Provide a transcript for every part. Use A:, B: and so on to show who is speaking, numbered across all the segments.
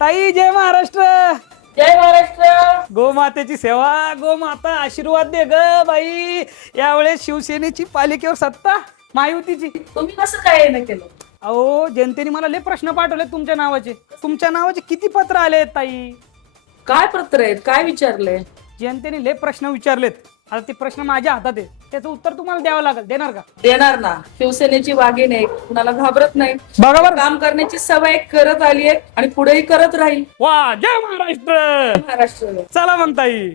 A: ताई जय महाराष्ट्र.
B: जय महाराष्ट्र.
A: गोमातेची सेवा गोमाता आशीर्वाद दे ग बाई. यावेळेस शिवसेनेची पालिकेवर सत्ता महायुतीची
B: तुम्ही कसं काय नाही केलं?
A: अहो जनतेने मला लय प्रश्न पाठवले तुमच्या नावाचे. तुमच्या नावाचे किती पत्र आले ताई?
B: काय पत्र आहेत? काय विचारलंय
A: जनतेने लय प्रश्न विचारलेत. आता ते प्रश्न माझ्या हातात आहे त्याचं उत्तर तुम्हाला द्यावं लागेल. देणार का?
B: देणार ना. शिवसेनेची वाघीण आहे. कुणाला घाबरत नाही.
A: बघा बरं
B: काम करण्याची सवय करत आली आहे आणि पुढेही करत राहील.
A: वा जय महाराष्ट्र.
B: महाराष्ट्र.
A: चला मग ताई.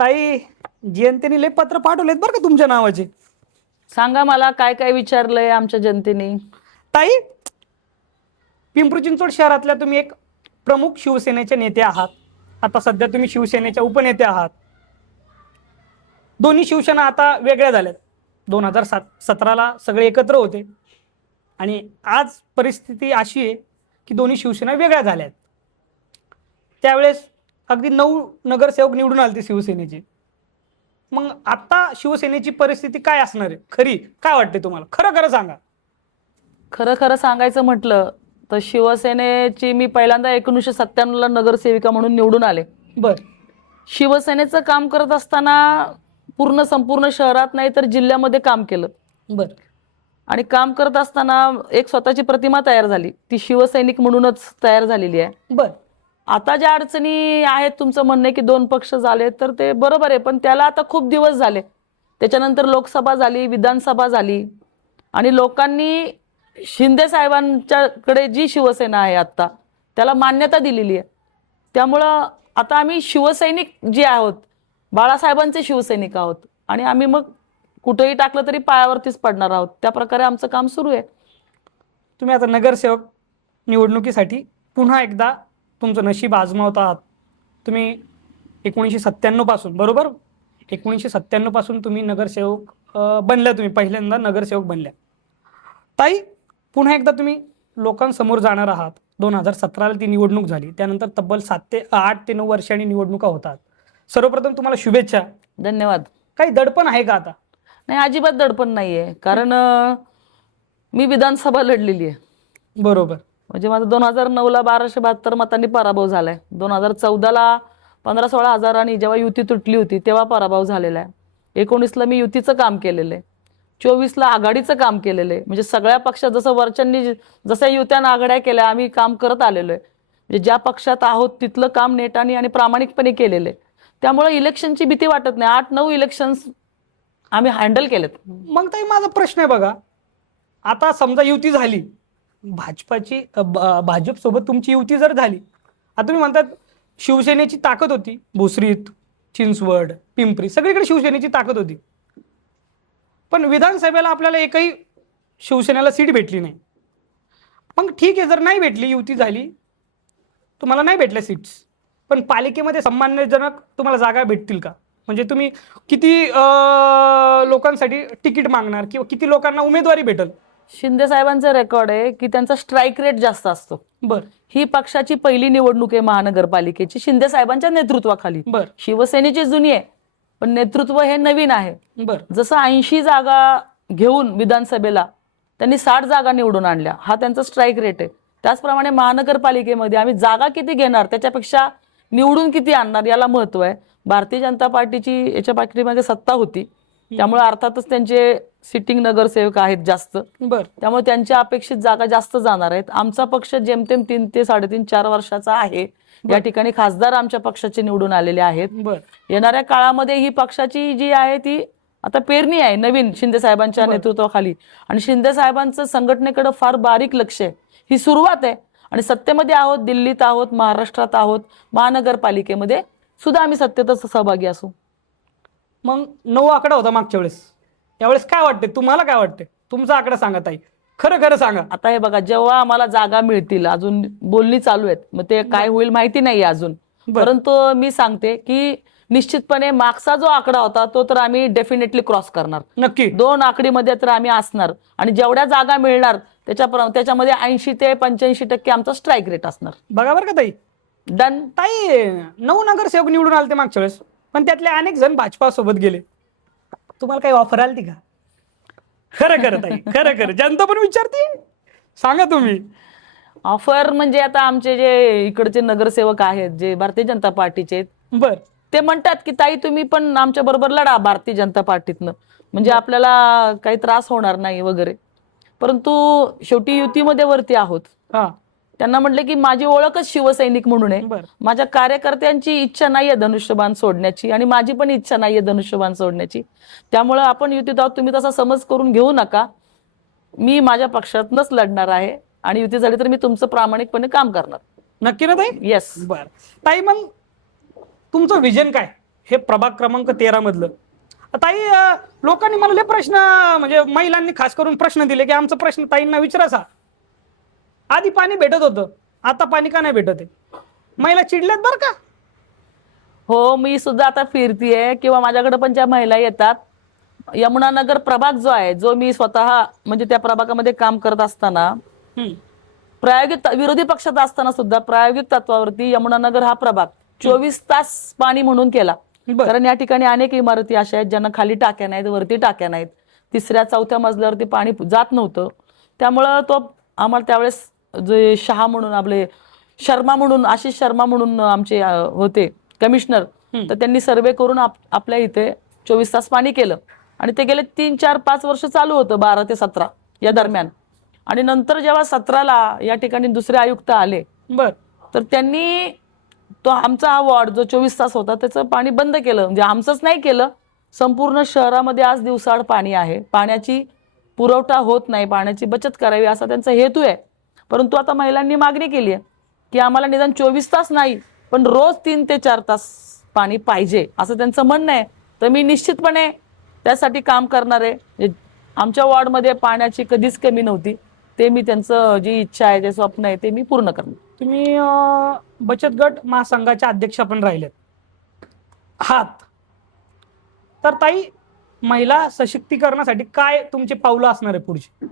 A: ताई जनतेने लय पत्र पाठवलेत बरं का तुमच्या नावाचे.
B: सांगा मला काय काय विचारलंय आमच्या जनतेने?
A: ताई पिंपरी चिंचवड शहरातल्या तुम्ही एक प्रमुख शिवसेनेचे नेते आहात. आता सध्या तुम्ही शिवसेनेच्या उपनेते आहात. दोन्ही शिवसेना आता वेगळ्या झाल्यात. दोन हजार सात सतराला सगळे एकत्र होते. आणि आज परिस्थिती अशी आहे की दोन्ही शिवसेना वेगळ्या झाल्यात. त्यावेळेस अगदी नऊ नगरसेवक निवडून आले शिवसेनेचे. मग आता शिवसेनेची परिस्थिती काय असणार आहे? खरी काय वाटते तुम्हाला? खरं खरं सांगा.
B: खरं खरं सांगायचं म्हटलं तर शिवसेनेची मी पहिल्यांदा एकोणीसशे सत्त्याण्णवला नगरसेविका म्हणून निवडून आले.
A: बर.
B: शिवसेनेचं काम करत असताना पूर्ण संपूर्ण शहरात नाही तर जिल्ह्यामध्ये काम केलं.
A: बर.
B: आणि काम करत असताना एक स्वतःची प्रतिमा तयार झाली. ती शिवसैनिक म्हणूनच तयार झालेली आहे.
A: बर.
B: आता ज्या अडचणी आहेत तुमचं म्हणणं आहे की दोन पक्ष झाले तर ते बरोबर आहे पण त्याला आता खूप दिवस झाले. त्याच्यानंतर लोकसभा झाली विधानसभा झाली. आणि लोकांनी शिंदे साहेबांच्याकडे जी शिवसेना आहे आता त्याला मान्यता दिलेली आहे. त्यामुळं आता आम्ही शिवसैनिक जे आहोत बाळासाहेबांचे शिवसैनिक आहोत. आणि आम्ही मग कुठेही टाकलं तरी पायावरतीच पडणार आहोत. त्या प्रकारे आमचं काम सुरू आहे.
A: तुम्ही आता नगरसेवक निवडणुकीसाठी पुन्हा एकदा तुमचं नशीब आजमावत आहात. तुम्ही एकोणीसशे सत्त्याण्णवपासून बरोबर? एकोणीसशे सत्त्याण्णवपासून तुम्ही नगरसेवक बनल्या तुम्ही. पहिल्यांदा नगरसेवक बनल्या. ताई पुन्हा एकदा तुम्ही लोकांसमोर जाणार आहात. दोन हजार सतराला ती निवडणूक झाली. त्यानंतर तब्बल सात ते आठ ते नऊ वर्षांनी निवडणुका होतात. सर्वप्रथम तुम्हाला शुभेच्छा.
B: धन्यवाद.
A: काही दडपण आहे का आता?
B: नाही अजिबात दडपण नाहीये. कारण अं, मी विधानसभा लढलेली आहे.
A: बरोबर.
B: म्हणजे माझा दोन हजार नऊला बाराशे बहात्तर मतांनी पराभव झालाय. दोन हजार चौदाला पंधरा सोळा हजारांनी जेव्हा युती तुटली होती तेव्हा पराभव झालेला आहे. एकोणीसला मी युतीचं काम केलेलं आहे. चोवीसला आघाडीचं काम केलेलं आहे. म्हणजे सगळ्या पक्षात जसं वरच्यांनी जसं युत्यानं आघाड्या केल्या आम्ही काम करत आलेलो आहे. म्हणजे ज्या पक्षात आहोत तिथलं काम नेटाने आणि प्रामाणिकपणे केलेलं आहे. त्यामुळे इलेक्शनची भीती वाटत नाही. आठ नऊ इलेक्शन्स आम्ही हँडल केलेत.
A: मग ताई माझा प्रश्न आहे बघा. आता समजा युती झाली. भाजपाची ब- भाजपसोबत तुमची युती जर झाली. आता तुम्ही म्हणतात शिवसेनेची ताकद होती. भोसरीत चिंचवड पिंपरी सगळीकडे शिवसेनेची ताकद होती. पण विधानसभेला आपल्याला एकही शिवसेनेला सीट भेटली नाही. मग ठीक आहे जर नाही भेटली युती झाली तुम्हाला नाही भेटल्या सीट्स पण पालिकेमध्ये सन्मानजनक तुम्हाला जागा भेटतील का? म्हणजे तुम्ही किती लोकांसाठी तिकीट मागणार किंवा किती लोकांना उमेदवारी भेटल?
B: शिंदे साहेबांचं रेकॉर्ड आहे की त्यांचा स्ट्राईक रेट जास्त असतो.
A: बर.
B: ही पक्षाची पहिली निवडणूक आहे महानगरपालिकेची शिंदे साहेबांच्या नेतृत्वाखाली.
A: बर.
B: शिवसेनेची जुनी आहे पण नेतृत्व हे नवीन आहे.
A: बर.
B: जसं ऐंशी जागा घेऊन विधानसभेला त्यांनी साठ जागा निवडून आणल्या हा त्यांचा स्ट्राईक रेट आहे. त्याचप्रमाणे महानगरपालिकेमध्ये आम्ही जागा किती घेणार त्याच्यापेक्षा निवडून किती आणणार याला महत्त्व आहे. भारतीय जनता पार्टीची याच्या पार्टीमध्ये सत्ता होती. त्यामुळे अर्थातच त्यांचे सिटिंग नगरसेवक आहेत जास्त.
A: बर.
B: त्यामुळे त्यांच्या अपेक्षित जागा जास्त जाणार आहेत. आमचा पक्ष जेमतेम तीन ते साडेतीन चार वर्षाचा आहे. या ठिकाणी खासदार आमच्या पक्षाचे निवडून आलेले आहेत. येणाऱ्या काळामध्ये ही पक्षाची जी आहे ती आता पेरणी आहे नवीन शिंदे साहेबांच्या. नेतृत्वाखाली. आणि शिंदे साहेबांचं संघटनेकडे फार बारीक लक्ष आहे. ही सुरुवात आहे. आणि सत्तेमध्ये आहोत दिल्लीत आहोत महाराष्ट्रात आहोत महानगरपालिकेमध्ये सुद्धा आम्ही सत्तेतच सहभागी असू.
A: मग नऊ आकडा होता मागच्या वेळेस. यावेळेस काय वाटते तुम्हाला काय वाटते तुमचा आकडा सांगा ताई. खरं खरं सांगा.
B: आता हे बघा जेव्हा आम्हाला जागा मिळतील अजून बोलणी चालू आहेत मग ते काय होईल माहिती नाही अजून. परंतु मी सांगते की निश्चितपणे मागचा जो आकडा होता तो तर आम्ही डेफिनेटली क्रॉस करणार.
A: नक्की.
B: दोन आकडीमध्ये तर आम्ही असणार. आणि जेवढ्या जागा मिळणार त्याच्या त्याच्यामध्ये ऐंशी ते पंच्याऐंशी टक्के आमचा स्ट्राईक रेट असणार.
A: बघा बरं का ताई.
B: डन
A: ताई नऊ नगरसेवक निवडून आले ते मागच्या वेळेस. पण त्यातले अनेक जण भाजपा सोबत गेले. तुम्हाला काही ऑफर आली का? खरं खरं ताई खरं खरं. जनता पण विचारते. सांगा तुम्ही.
B: ऑफर म्हणजे आता आमचे जे इकडचे नगरसेवक आहेत जे भारतीय जनता पार्टीचे
A: बर.
B: ते म्हणतात की ताई तुम्ही पण आमच्या बरोबर लढा भारतीय जनता पार्टीतनं. म्हणजे आपल्याला काही त्रास होणार नाही वगैरे. परंतु शेवटी युतीमध्ये वरती आहोत.
A: हा.
B: त्यांना म्हटलं की माझी ओळखच शिवसैनिक म्हणून आहे. माझ्या कार्यकर्त्यांची इच्छा नाहीये धनुष्यबाण सोडण्याची आणि माझी पण इच्छा नाहीये धनुष्यबाण सोडण्याची. त्यामुळं आपण युतीत आहोत. तुम्ही तसा समज करून घेऊ नका. मी माझ्या पक्षातनच लढणार आहे आणि युती झाली तर मी तुमचं प्रामाणिकपणे काम करणार.
A: नक्की ना ताई?
B: येस
A: बर. ताई मग तुमचं विजन काय? हे प्रभाग क्रमांक तेरा मधलं ताई लोकांनी मला लय प्रश्न म्हणजे महिलांनी खास करून प्रश्न दिले की आमचा प्रश्न ताईंना विचारायचा. आधी पाणी भेटत होतं आता पाणी का नाही भेटत आहे? महिला चिडल्यात बरं का?
B: हो मी सुद्धा आता फिरतीये किंवा माझ्याकडे पण ज्या महिला येतात यमुनानगर प्रभाग जो आहे जो मी स्वतः म्हणजे त्या प्रभागामध्ये काम करत असताना. प्रायोगिक विरोधी पक्षात असताना सुद्धा प्रायोगिक तत्वावरती यमुनानगर हा प्रभाग चोवीस तास पाणी म्हणून केला. कारण या ठिकाणी अनेक इमारती अशा आहेत ज्यांना खाली टाक्या नाहीत वरती टाक्या नाहीत. तिसऱ्या चौथ्या मजल्यावरती पाणी जात नव्हतं. त्यामुळं तो आम्हाला त्यावेळेस जे शहा म्हणून आपले शर्मा म्हणून आशिष शर्मा म्हणून आमचे होते कमिशनर. तर त्यांनी सर्वे करून आप- आपल्या इथे चोवीस तास पाणी केलं. आणि ते गेले तीन चार पाच वर्ष चालू होतं बारा ते सतरा या दरम्यान. आणि नंतर जेव्हा सतराला या ठिकाणी दुसरे आयुक्त आले
A: बर.
B: तर त्यांनी तो आमचा हा वॉर्ड जो चोवीस तास होता त्याचं पाणी बंद केलं. म्हणजे आमचंच नाही केलं. संपूर्ण शहरामध्ये आज दिवसाआड पाणी आहे. पाण्याची पुरवठा होत नाही. पाण्याची बचत करावी असा त्यांचा हेतू आहे. परंतु आता महिलांनी मागणी केली आहे की आम्हाला निदान चोवीस तास नाही पण रोज तीन ते चार तास पाणी पाहिजे असं त्यांचं म्हणणं आहे. तर मी निश्चितपणे त्यासाठी काम करणार आहे. म्हणजे आमच्या वॉर्डमध्ये पाण्याची कधीच कमी नव्हती. ते मी त्यांचं जी इच्छा आहे जे स्वप्न आहे ते मी पूर्ण करणार.
A: तुम्ही अं, बचत गट महासंघाच्या अध्यक्ष पण राहिलेत. हात तर ताई महिला सशक्तीकरणासाठी काय तुमचे पावलं असणार आहे पुढची?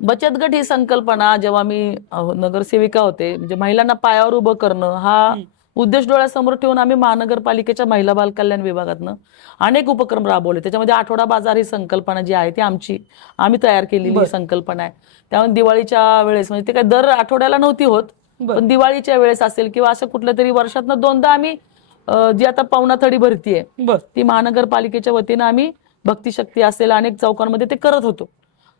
B: बचत गट ही संकल्पना जेव्हा मी नगरसेविका होते म्हणजे महिलांना पायावर उभं करणं हा
A: हम्म.
B: उद्देश डोळ्यासमोर ठेवून आम्ही महानगरपालिकेच्या महिला बाल कल्याण विभागातनं अनेक उपक्रम राबवले. त्याच्यामध्ये आठवडा बाजार ही संकल्पना जी आहे ती आमची आम्ही तयार केलेली. संकल्पना आहे. त्यामुळे दिवाळीच्या वेळेस म्हणजे ते काय दर आठवड्याला नव्हती होत पण दिवाळीच्या वेळेस असेल किंवा असं कुठल्या तरी वर्षातनं दोनदा आम्ही जी आता पावणा थडी भरती आहे
A: बर.
B: ती महानगरपालिकेच्या वतीनं आम्ही भक्तिशक्ती असेल अनेक चौकांमध्ये ते करत होतो.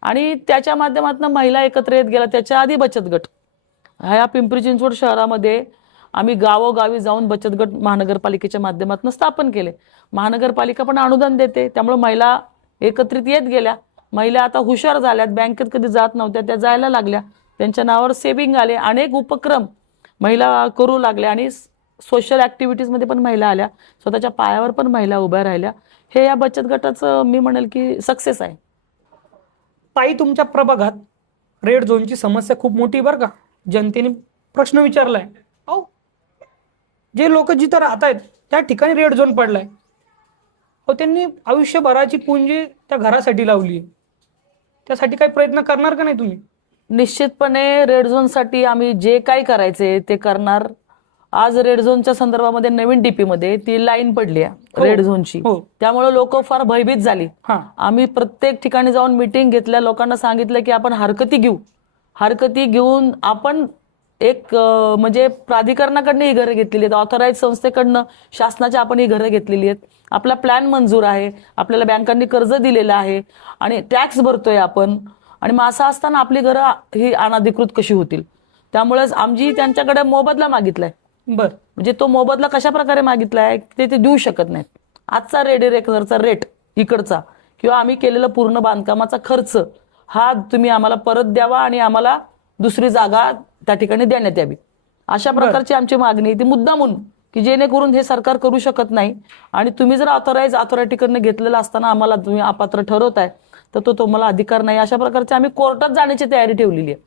B: आणि त्याच्या माध्यमातून महिला एकत्र येत गेला त्याच्या आधी बचत गट. ह्या पिंपरी चिंचवड शहरामध्ये आम्ही गावोगावी जाऊन बचत गट महानगरपालिकेच्या माध्यमातून स्थापन केले. महानगरपालिका पण अनुदान देते. त्यामुळे महिला एकत्रित येत गेल्या. महिला आता हुशार झाल्यात. बँकेत कधी जात नव्हत्या त्या जायला लागल्या. त्यांच्या नावावर सेविंग आले. अनेक उपक्रम महिला करू लागल्या आणि सोशल ॲक्टिव्हिटीजमध्ये पण महिला आल्या. स्वतःच्या पायावर पण महिला उभ्या राहिल्या. हे या बचत गटाचं मी म्हणेल की सक्सेस आहे.
A: ताई तुमच्या प्रभागात रेड झोनची समस्या खूप मोठी बरं का? जनतेने प्रश्न विचारलाय. जे लोक जिथं राहत आहेत त्या ठिकाणी रेड झोन पडलाय. हो त्यांनी आयुष्यभराची पुंजी त्या घरासाठी लावली त्यासाठी काही प्रयत्न करणार का नाही तुम्ही?
B: निश्चितपणे रेड झोनसाठी आम्ही जे काही करायचे ते करणार. आज रेड झोनच्या संदर्भामध्ये नवीन डीपी मध्ये ती लाईन पडली आहे
A: हो.
B: रेड झोनची
A: हो.
B: त्यामुळे लोक फार भयभीत झाली.
A: हा.
B: आम्ही प्रत्येक ठिकाणी जाऊन मिटिंग घेतल्या लोकांना सांगितलं की आपण हरकती घेऊ. हरकती घेऊन आपण एक म्हणजे प्राधिकरणाकडनं ही घरं घेतलेली आहेत. ऑथराईज संस्थेकडनं शासनाच्या आपण ही घरं घेतलेली आहेत. आपला प्लॅन मंजूर आहे. आपल्याला बँकांनी कर्ज दिलेलं आहे. आणि टॅक्स भरतोय आपण. आणि मग असं असताना आपली घरं ही अनधिकृत कशी होतील? त्यामुळेच आमची त्यांच्याकडे मोबदला मागितलाय.
A: बर.
B: म्हणजे तो मोबदला कशा प्रकारे मागितलाय ते ते देऊ शकत नाहीत. आजचा रेडी रेकनरचा रेट इकडचा. किंवा आम्ही केलेला पूर्ण बांधकामाचा खर्च हा तुम्ही आम्हाला परत द्यावा आणि आम्हाला दुसरी जागा त्या ठिकाणी देण्यात यावी. अशा प्रकारची आमची मागणी आहे. ती मुद्दामून की जेणेकरून हे सरकार करू शकत नाही. आणि तुम्ही जर ऑथराईज अथॉरिटीकडनं घेतलेला असताना आम्हाला तुम्ही अपात्र ठरवताय तर तो तुम्हाला अधिकार नाही. अशा प्रकारचे आम्ही कोर्टात जाण्याची तयारी ठेवलेली आहे.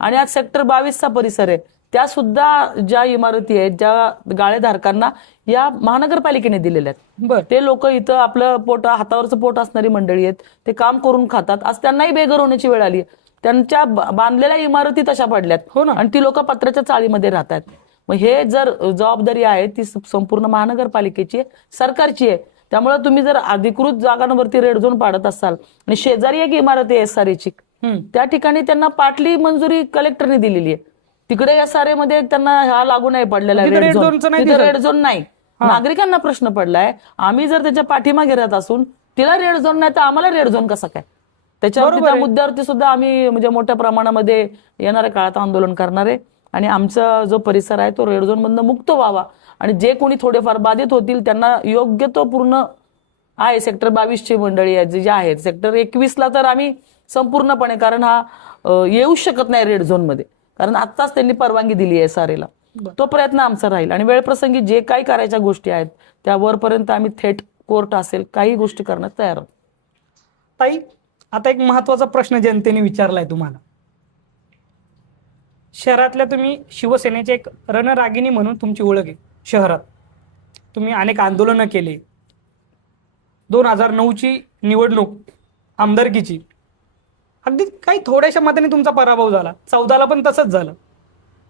B: आणि आज सेक्टर बावीसचा परिसर आहे. त्या सुद्धा ज्या इमारती आहेत ज्या गाळेधारकांना या महानगरपालिकेने दिलेल्या आहेत.
A: बर.
B: ते लोक इथं आपलं पोट हातावरचं पोट असणारी मंडळी आहेत. ते काम करून खातात. आज त्यांनाही बेघर होण्याची वेळ आली त्यांच्या बांधलेल्या इमारती तशा पडल्यात.
A: हो ना.
B: आणि ती लोक पत्र्याच्या चाळीमध्ये राहतात. मग हे जर जबाबदारी आहे ती संपूर्ण महानगरपालिकेची आहे सरकारची आहे. त्यामुळे तुम्ही जर अधिकृत जागांवरती रेड झोन पाडत असाल आणि शेजारी एक इमारत आहे एसआरची
A: हम्म.
B: त्या ठिकाणी त्यांना पाटली मंजुरी कलेक्टरने दिलेली आहे. तिकडे एस आरमध्ये त्यांना हा लागू नाही पडलेला
A: नाही दिसत.
B: रेड झोन नाही. नागरिकांना प्रश्न पडलाय आम्ही जर त्याच्या पाठीमागे राहत असून तिला रेड झोन नाही तर आम्हाला रेड झोन कसा काय? त्याच्यावरती
A: बरोबर
B: त्या
A: आहे.
B: मुद्द्यावरती सुद्धा आम्ही म्हणजे मोठ्या प्रमाणामध्ये येणाऱ्या काळात आंदोलन करणार आहे. आणि आमचा जो परिसर आहे तो रेड झोन मधनं मुक्त व्हावा. आणि जे कोणी थोडेफार बाधित होतील त्यांना योग्य तो पूर्ण आहे. सेक्टर बावीसची मंडळी आहेत जे आहेत. सेक्टर एकवीसला तर आम्ही संपूर्णपणे कारण हा येऊ शकत नाही रेड झोनमध्ये. कारण आत्ताच त्यांनी परवानगी दिली आहे एसआरएला तो प्रयत्न आमचा राहील. आणि वेळप्रसंगी जे काही करायच्या गोष्टी आहेत त्या वरपर्यंत आम्ही थेट कोर्ट असेल काही गोष्टी करण्यास तयार आहोत.
A: ताई? आता एक महत्त्वाचा प्रश्न जनतेने विचारलाय तुम्हाला. शहरातल्या तुम्ही शिवसेनेचे एक रणरागिणी म्हणून तुमची ओळख आहे शहरात. तुम्ही अनेक आंदोलनं केले. दोन हजार नऊची निवडणूक आमदारकीची. अगदी काही थोड्याशा मताने तुमचा पराभव झाला. चौदाला पण तसंच झालं.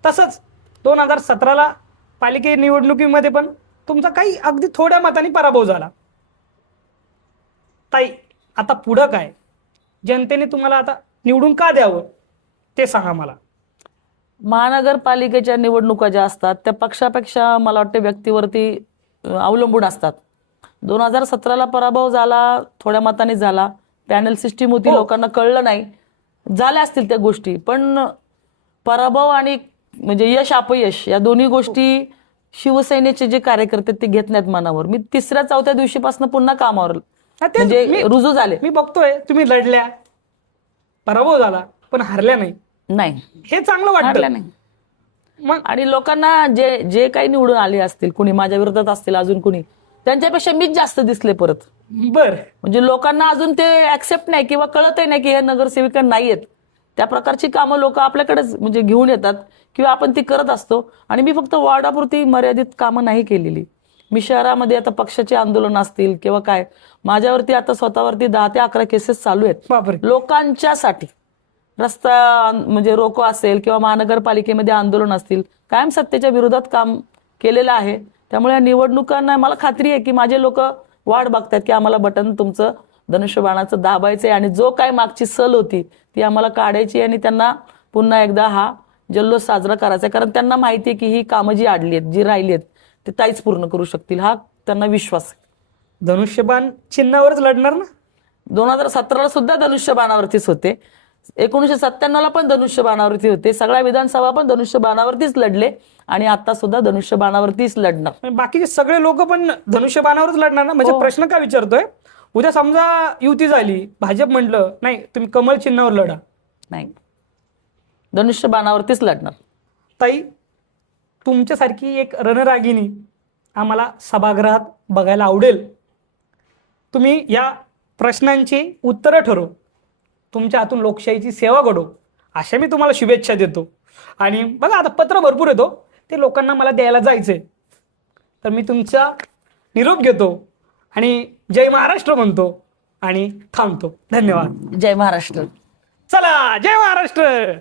A: तसंच दोन हजार सतराला पालिके निवडणुकीमध्ये पण तुमचा काही अगदी थोड्या मताने पराभव झाला. ताई आता पुढं काय? जनतेने तुम्हाला आता निवडून का द्यावं? ते सांगा मला.
B: महानगरपालिकेच्या निवडणुका ज्या असतात त्या पक्षापेक्षा मला वाटते व्यक्तीवरती अवलंबून असतात. दोन हजार सतराला पराभव झाला थोड्या मताने झाला. पॅनल सिस्टीम होती
A: हो.
B: लोकांना कळलं नाही. झाल्या असतील त्या गोष्टी पण पराभव आणि म्हणजे यश अपयश या दोन्ही गोष्टी शिवसेनेचे जे कार्यकर्ते ते घेत नाहीत मनावर. मी तिसऱ्या चौथ्या दिवशीपासून पुन्हा कामावर
A: हा, तेच
B: म्हणजे
A: मी-
B: रुजू झाले.
A: मी बघतोय तुम्ही लढल्या. पराभव झाला पण हारल्या नाही.
B: नाही.
A: हे चांगलं
B: हारल्या
A: वाटलं
B: नाही.
A: मग
B: आणि लोकांना जे जे काही निवडून आले असतील कुणी माझ्या विरोधात असतील अजून कुणी त्यांच्यापेक्षा मीच जास्त दिसले परत.
A: बर.
B: म्हणजे लोकांना अजून ते ऍक्सेप्ट नाही किंवा कळतही नाही की हे नगरसेविका नाही आहेत त्या प्रकारची कामं लोक आपल्याकडेच म्हणजे घेऊन येतात किंवा आपण ती करत असतो. आणि मी फक्त वॉर्डापुरती मर्यादित कामं नाही केलेली. मी शहरामध्ये आता पक्षाचे आंदोलन असतील किंवा काय माझ्यावरती आता स्वतःवरती दहा ते अकरा केसेस चालू आहेत. लोकांच्यासाठी रस्ता म्हणजे रोको असेल किंवा महानगरपालिकेमध्ये आंदोलन असतील कायम सत्तेच्या विरोधात काम केलेलं आहे. त्यामुळे या निवडणुकांना मला खात्री आहे की माझे लोक वाट बघतात की आम्हाला बटन तुमचं धनुष्यबाणाचं दाबायचंय आणि जो काय मागची सल होती ती आम्हाला काढायची आणि त्यांना पुन्हा एकदा हा जल्लोष साजरा करायचा आहे. कारण त्यांना माहिती आहे की ही कामं जी आडली आहेत जी राहिली आहेत ते ताईच पूर्ण करू शकतील हा त्यांना विश्वास आहे.
A: धनुष्यबाण चिन्हावरच लढणार ना?
B: दोन हजार सतराला सुद्धा धनुष्यबाणावरतीच होते. एकोणीशे सत्त्याण्णवला पण धनुष्यबाणावरती होते. सगळ्या विधानसभा पण धनुष्यबाणावरतीच लढले आणि आता सुद्धा धनुष्यबाणावरतीच लढणार.
A: बाकीचे सगळे लोक पण धनुष्यबाणावरच लढणार ना? म्हणजे
B: हो.
A: प्रश्न का विचारतोय? उद्या समजा युती झाली भाजप म्हटलं नाही तुम्ही कमल चिन्हावर लढा.
B: नाही. धनुष्यबाणावरतीच लढणार.
A: ताई तुमच्यासारखी एक रणरागिणी आम्हाला सभागृहात बघायला आवडेल. तुम्ही या प्रश्नांची उत्तरं ठरव. तुमच्या हातून लोकशाहीची सेवा घडो. अशा मी तुम्हाला शुभेच्छा देतो. आणि बघा आता पत्र भरपूर येतो. ते लोकांना मला द्यायला जायचंय. तर मी तुमचा निरोप घेतो आणि जय महाराष्ट्र म्हणतो आणि थांबतो. धन्यवाद.
B: जय महाराष्ट्र.
A: चला जय महाराष्ट्र!